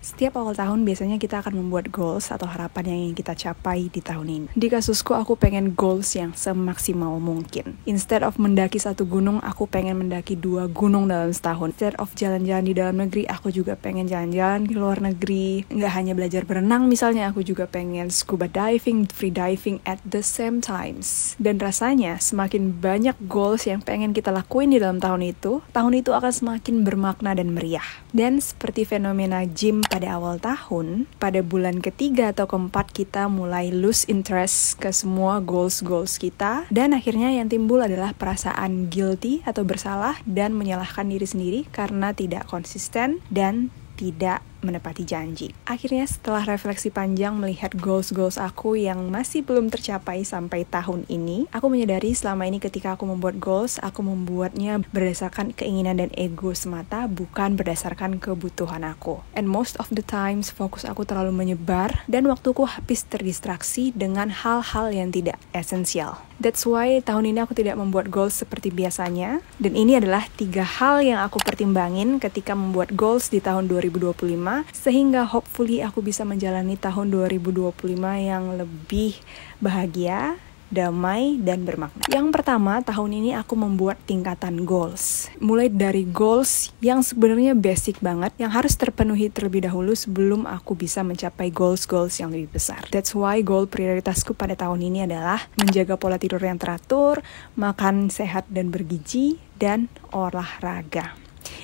Setiap awal tahun biasanya kita akan membuat goals atau harapan yang ingin kita capai di tahun ini. Di kasusku aku pengen goals yang semaksimal mungkin. Instead of mendaki satu gunung, aku pengen mendaki 2 gunung dalam setahun. Instead of jalan-jalan di dalam negeri, aku juga pengen jalan-jalan di luar negeri. Nggak hanya belajar berenang misalnya, aku juga pengen scuba diving, free diving at the same times. Dan rasanya semakin banyak goals yang pengen kita lakuin di dalam tahun itu akan semakin bermakna dan meriah. Dan seperti fenomena gym pada awal tahun, pada bulan ketiga atau keempat kita mulai lose interest ke semua goals kita, dan akhirnya yang timbul adalah perasaan guilty atau bersalah dan menyalahkan diri sendiri karena tidak konsisten dan tidak menepati janji. Akhirnya setelah refleksi panjang melihat goals aku yang masih belum tercapai sampai tahun ini, aku menyadari selama ini ketika aku membuat goals, aku membuatnya berdasarkan keinginan dan ego semata, bukan berdasarkan kebutuhan aku. And most of the times, fokus aku terlalu menyebar dan waktuku habis terdistraksi dengan hal-hal yang tidak esensial. That's why tahun ini aku tidak membuat goals seperti biasanya, dan ini adalah 3 hal yang aku pertimbangin ketika membuat goals di tahun 2025, sehingga hopefully aku bisa menjalani tahun 2025 yang lebih bahagia, damai, dan bermakna. Yang pertama, tahun ini aku membuat tingkatan goals. Mulai dari goals yang sebenarnya basic banget, yang harus terpenuhi terlebih dahulu sebelum aku bisa mencapai goals yang lebih besar. That's why goal prioritasku pada tahun ini adalah menjaga pola tidur yang teratur, makan sehat dan bergizi, dan olahraga.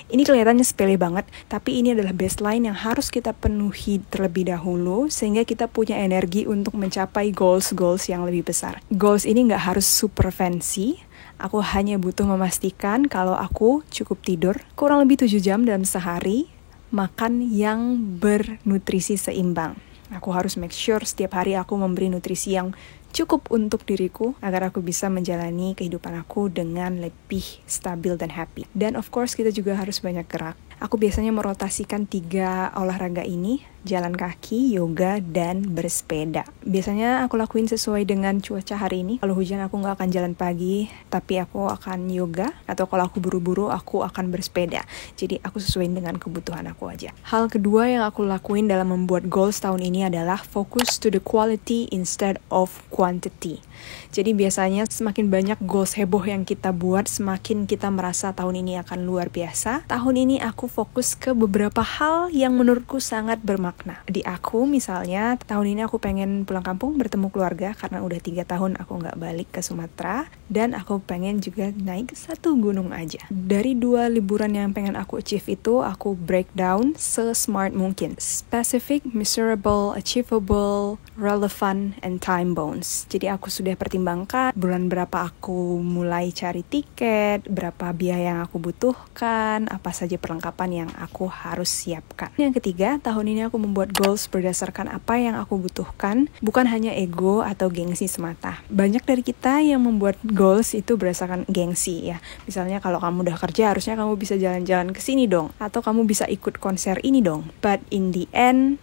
Ini kelihatannya sepele banget, tapi ini adalah baseline yang harus kita penuhi terlebih dahulu sehingga kita punya energi untuk mencapai goals yang lebih besar. Goals ini nggak harus super fancy. Aku hanya butuh memastikan kalau aku cukup tidur kurang lebih 7 jam dalam sehari, makan yang bernutrisi seimbang. Aku harus make sure setiap hari aku memberi nutrisi yang cukup untuk diriku agar aku bisa menjalani kehidupan aku dengan lebih stabil dan happy. Dan of course kita juga harus banyak gerak. Aku biasanya merotasikan 3 olahraga ini, jalan kaki, yoga, dan bersepeda. Biasanya aku lakuin sesuai dengan cuaca hari ini. Kalau hujan aku nggak akan jalan pagi, tapi aku akan yoga. Atau kalau aku buru-buru, aku akan bersepeda. Jadi aku sesuaiin dengan kebutuhan aku aja. Hal kedua yang aku lakuin dalam membuat goals tahun ini adalah focus to the quality instead of quantity. Jadi biasanya semakin banyak goals heboh yang kita buat, semakin kita merasa tahun ini akan luar biasa. Tahun ini aku fokus ke beberapa hal yang menurutku sangat bermakna. Di aku misalnya, tahun ini aku pengen pulang kampung bertemu keluarga karena udah 3 tahun aku nggak balik ke Sumatera. Dan aku pengen juga naik 1 gunung aja. Dari 2 liburan yang pengen aku achieve itu, aku breakdown se-smart mungkin. Specific, measurable, achievable, relevant, and time bounds. Jadi aku sudah pertimbangkan bulan berapa aku mulai cari tiket, berapa biaya yang aku butuhkan, apa saja perlengkapan yang aku harus siapkan. Yang ketiga, tahun ini aku membuat goals berdasarkan apa yang aku butuhkan, bukan hanya ego atau gengsi semata. Banyak dari kita yang membuat goals itu berdasarkan gengsi ya. Misalnya kalau kamu udah kerja, harusnya kamu bisa jalan-jalan ke sini dong, atau kamu bisa ikut konser ini dong. But in the end,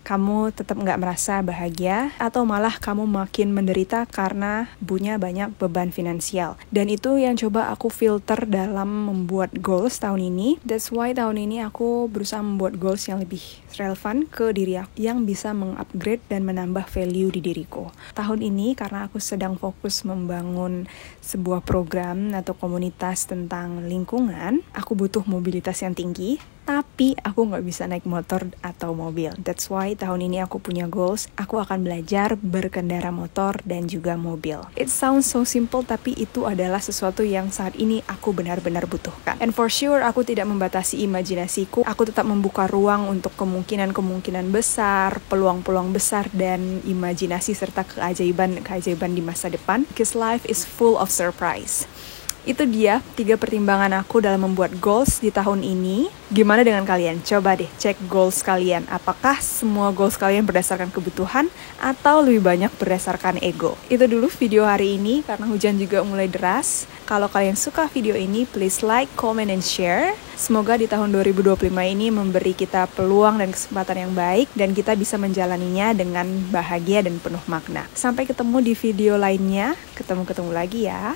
kamu tetap nggak merasa bahagia atau malah kamu makin menderita karena punya banyak beban finansial. Dan itu yang coba aku filter dalam membuat goals tahun ini. That's why tahun ini aku berusaha membuat goals yang lebih relevan ke diri aku, yang bisa mengupgrade dan menambah value di diriku. Tahun ini karena aku sedang fokus membangun sebuah program atau komunitas tentang lingkungan, aku butuh mobilitas yang tinggi, tapi aku nggak bisa naik motor atau mobil. That's why tahun ini aku punya goals. Aku akan belajar berkendara motor dan juga mobil. It sounds so simple, tapi itu adalah sesuatu yang saat ini aku benar-benar butuhkan. And for sure, aku tidak membatasi imajinasiku. Aku tetap membuka ruang untuk kemungkinan-kemungkinan besar, peluang-peluang besar, dan imajinasi serta keajaiban di masa depan. Because life is full of surprise. Itu dia 3 pertimbangan aku dalam membuat goals di tahun ini. Gimana dengan kalian? Coba deh cek goals kalian. Apakah semua goals kalian berdasarkan kebutuhan atau lebih banyak berdasarkan ego? Itu dulu video hari ini karena hujan juga mulai deras. Kalau kalian suka video ini, please like, comment, and share. Semoga di tahun 2025 ini memberi kita peluang dan kesempatan yang baik dan kita bisa menjalaninya dengan bahagia dan penuh makna. Sampai ketemu di video lainnya. Ketemu lagi ya.